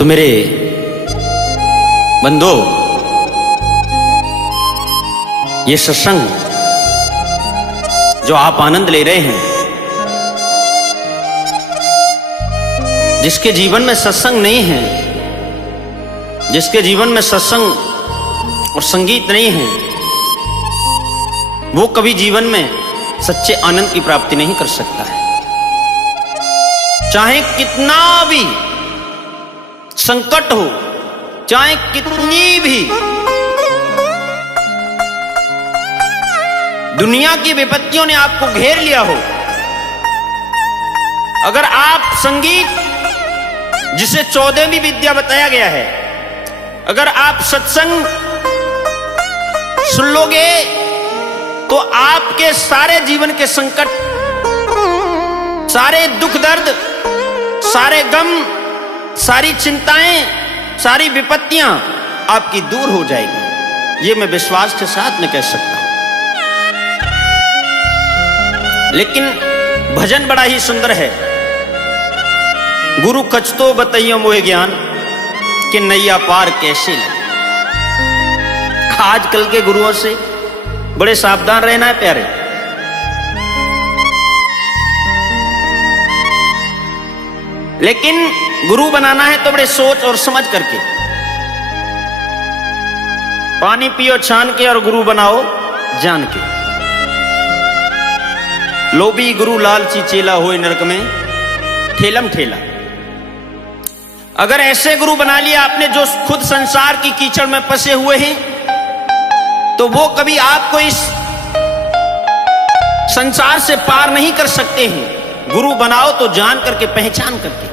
तो मेरे बंधो, ये सत्संग जो आप आनंद ले रहे हैं, जिसके जीवन में सत्संग नहीं है, जिसके जीवन में सत्संग और संगीत नहीं है, वो कभी जीवन में सच्चे आनंद की प्राप्ति नहीं कर सकता है। चाहे कितना भी संकट हो, चाहे कितनी भी दुनिया की विपत्तियों ने आपको घेर लिया हो, अगर आप संगीत जिसे 14वीं विद्या बताया गया है, अगर आप सत्संग सुन लोगे तो आपके सारे जीवन के संकट, सारे दुख दर्द, सारे गम, सारी चिंताएं, सारी विपत्तियां आपकी दूर हो जाएगी। ये मैं विश्वास के साथ में कह सकता हूं। लेकिन भजन बड़ा ही सुंदर है। गुरु कछ तो बताइयो मोहे ज्ञान कि नैया पार कैसे लगे। आजकल के गुरुओं से बड़े सावधान रहना है प्यारे। लेकिन गुरु बनाना है तो बड़े सोच और समझ करके। पानी पियो छान के और गुरु बनाओ जान के। लोभी गुरु लालची चेला होए नरक में ठेलम ठेला। अगर ऐसे गुरु बना लिया आपने जो खुद संसार की कीचड़ में फंसे हुए हैं, तो वो कभी आपको इस संसार से पार नहीं कर सकते हैं। गुरु बनाओ तो जान करके, पहचान करके।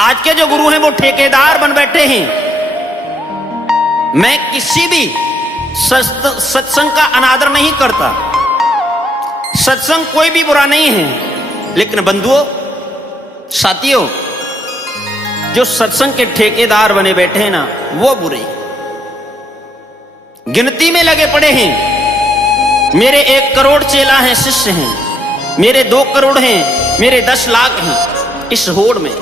आज के जो गुरु हैं वो ठेकेदार बन बैठे हैं। मैं किसी भी सत्संग का अनादर नहीं करता, सत्संग कोई भी बुरा नहीं है। लेकिन बंधुओं, साथियों, जो सत्संग के ठेकेदार बने बैठे हैं ना, वो बुरे गिनती में लगे पड़े हैं। मेरे 1 करोड़ चेला हैं, शिष्य हैं, मेरे 2 करोड़ हैं, मेरे 10 लाख हैं। इस होड़ में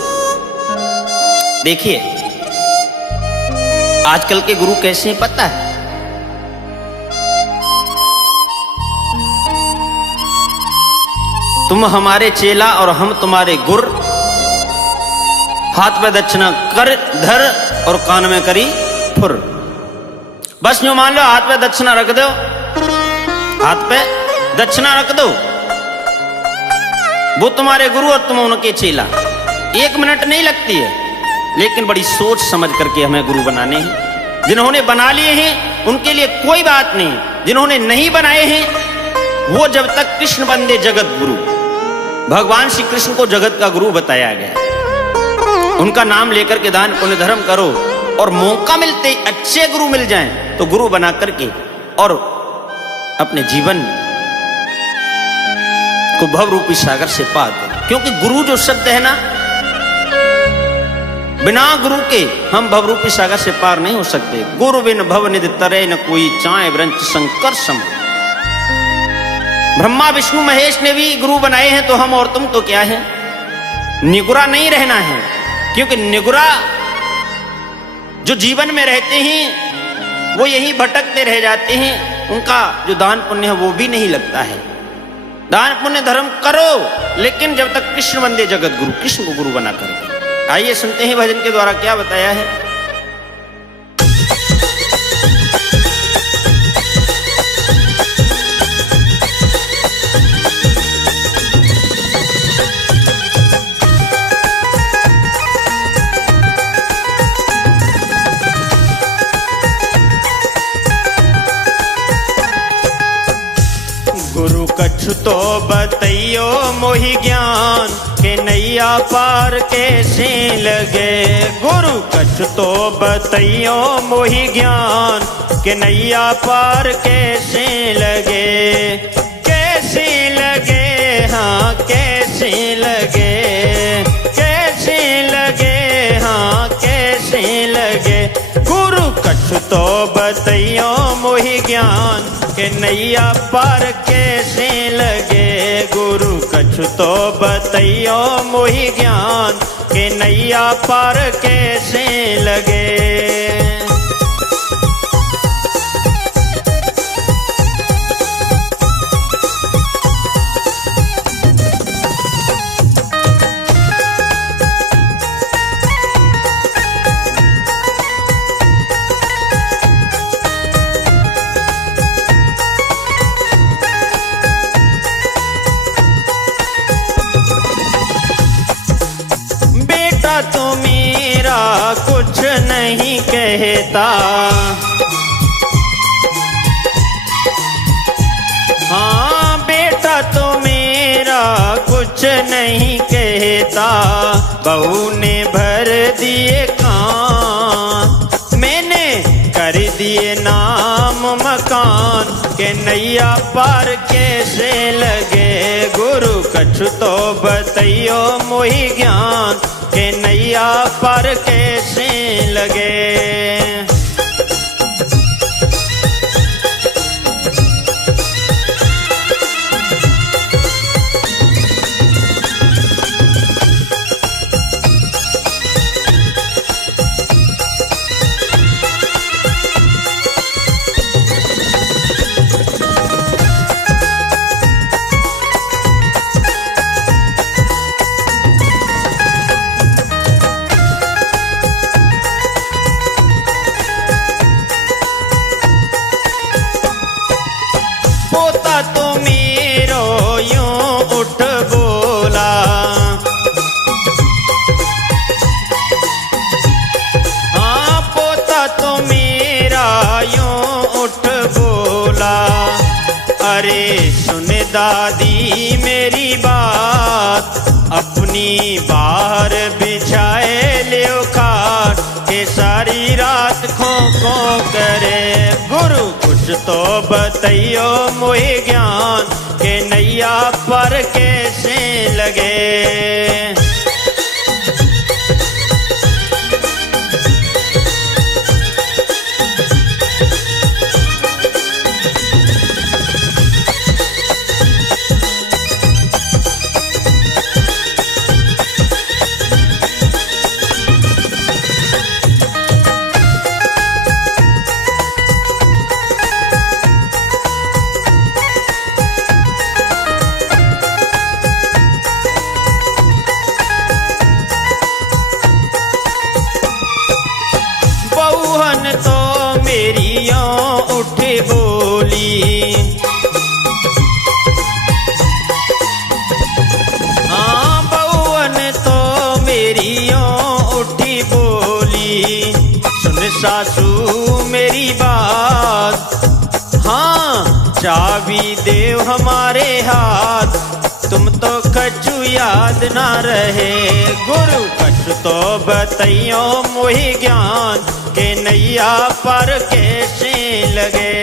देखिए आजकल के गुरु कैसे हैं पता है? तुम हमारे चेला और हम तुम्हारे गुर, हाथ में दक्षिणा कर धर और कान में करी फुर। बस यूं मान लो, हाथ पे दक्षिणा रख दो, हाथ पे दक्षिणा रख दो, वो तुम्हारे गुरु और तुम उनके चेला। 1 मिनट नहीं लगती है, लेकिन बड़ी सोच समझ करके हमें गुरु बनाने हैं। जिन्होंने बना लिए हैं उनके लिए कोई बात नहीं, जिन्होंने नहीं बनाए हैं वो जब तक कृष्ण बंदे जगत गुरु, भगवान श्री कृष्ण को जगत का गुरु बताया गया। उनका नाम लेकर के दान पुण्य धर्म करो, और मौका मिलते अच्छे गुरु मिल जाएं तो गुरु बना करके और अपने जीवन को भव रूपी सागर से पार करो। क्योंकि गुरु जो शब्द है ना, बिना गुरु के हम भव रूपी सागर से पार नहीं हो सकते। गुरु बिन भव निधि तरे न कोई, चाहे व्रंच शंकर सम। ब्रह्मा विष्णु महेश ने भी गुरु बनाए हैं, तो हम और तुम तो क्या है? निगुरा नहीं रहना है। क्योंकि निगुरा जो जीवन में रहते हैं वो यही भटकते रह जाते हैं। उनका जो दान पुण्य है वो भी नहीं लगता है। दान पुण्य धर्म करो, लेकिन जब तक कृष्ण बंदे जगत गुरु, कृष्ण को गुरु बना करके। आइए सुनते हैं भजन के द्वारा क्या बताया है। गुरु कछु तो बतइयो मोहि ज्ञान के नैया पार कैसे लगे। गुरु कछु तो बतइयो मोहि ज्ञान के नैया पार कैसे लगे। कैसे लगे, हाँ कैसे लगे, कैसे लगे, हाँ कैसे लगे। गुरु कछु तो बतइयो मोहि ज्ञान के नैया पार कैसे लगे। गुरु कछु तो बतइयो मोहि ज्ञान के नैया पार कैसे लगे। तो मेरा कुछ नहीं कहता, हाँ बेटा तो मेरा कुछ नहीं कहता, बहू ने भर दिए कान, मैंने कर दिए नाम मकान, के नैया पार कैसे लगे। गुरु कछु तो बतैयो मोहि ज्ञान, के नैया पार कैसे लगे। पोता तो मेरो यूं उठ बोला, हाँ पोता तो मेरा यूं उठ बोला, अरे सुन दादी मेरी बात, अपनी बाहर बिछाए लियो खाट, के सारी रात खो खो करे। गुरु कुछ तो बतैयो मोहि ज्ञान, के नैया पर कैसे लगे। बहुहन तो मेरी यों उठ बोली, हाँ बहुहन तो मेरी यों उठी बोली, सुन सासू मेरी बात, हाँ चाबी देव हमारे हाथ, तुम तो कछु याद ना रहे। गुरु कछु तो बतैयो मोहि ज्ञान, के नैया पर कैसे लगे।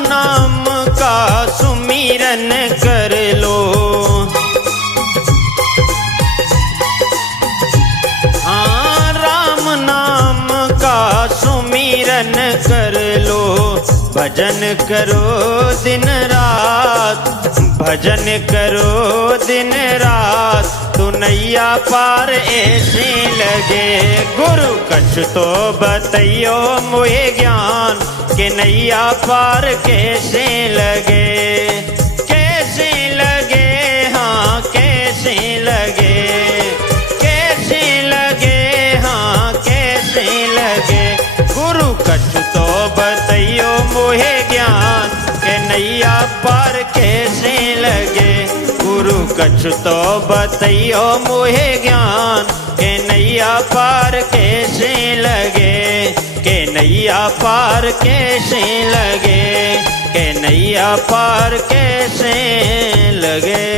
नाम का सुमिरन कर लो, हाँ राम नाम का सुमिरन कर लो, भजन करो दिन रात, भजन करो दिन रात, तू नैया पार ऐसे लगे। गुरु कछु तो बतैयो मोहि ज्ञान, के नैया पार कैसे लगे। कैसे लगे, हाँ कैसे लगे, कैसे लगे, हाँ कैसे लगे। गुरु कछु तो बतैयो मोहि ज्ञान, के नैया पार कैसे लगे। गुरु कछु तो बतैयो मोहि ज्ञान, के नैया पार कैसे लगे, के नैया पार कैसे लगे, के नैया पार कैसे लगे।